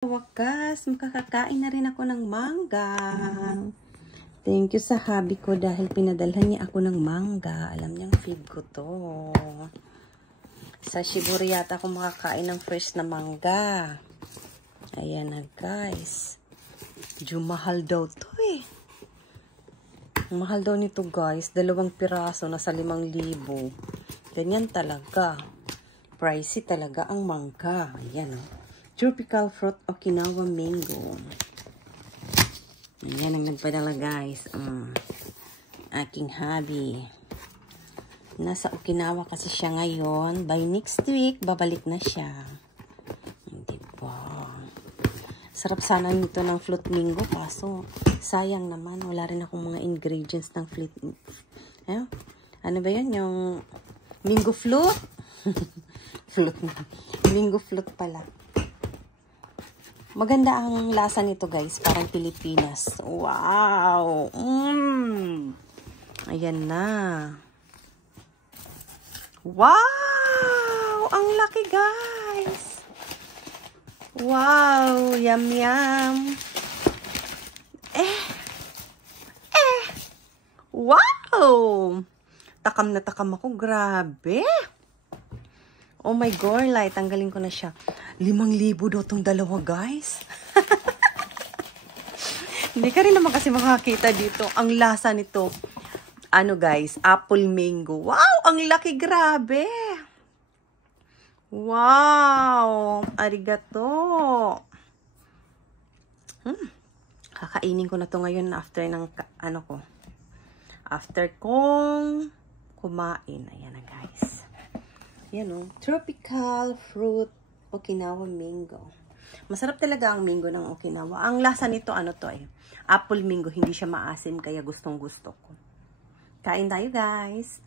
Wakas, makakakain na rin ako ng mangga. Thank you sa hubby ko dahil pinadalhan niya ako ng mangga. Alam niyang feed ko to. Sa Shiburi yata ako makakain ng fresh na mangga. Ayan na guys. Medyo mahal daw to eh. Mahal daw nito guys. 2 piraso nasa 5,000. Ganyan talaga. Pricey talaga ang mangga. Ayan o. Tropical fruit Okinawa mango. Ayan ang nagpadala guys. Aking hubby. Nasa Okinawa kasi siya ngayon. By next week, babalik na siya. Diba? Sarap sana nito ng fruit mango. Kaso, sayang naman. Wala rin akong mga ingredients ng fruit. Ano ba yun? Yung mango float? Mango float pala. Maganda ang lasa nito guys, parang Pilipinas. Wow! Ayan na. Wow! Ang laki guys! Wow! Yum yum! Wow! Takam na takam ako, grabe! Oh my God, light, tanggalin ko na siya. 5,000 daw itong dalawa, guys. Hindi ka rin naman kasi makakita dito. Ang lasa nito, ano guys, apple mango. Wow, ang laki, grabe. Wow, arigato. Kakainin ko na to ngayon after ng, ano ko. After kong kumain. Ayan na guys. Yan o, tropical fruit Okinawa mango. Masarap talaga ang mango ng Okinawa. Ang lasa nito, ano to eh, apple mango. Hindi siya maasim, kaya gustong gusto ko. Kain tayo guys.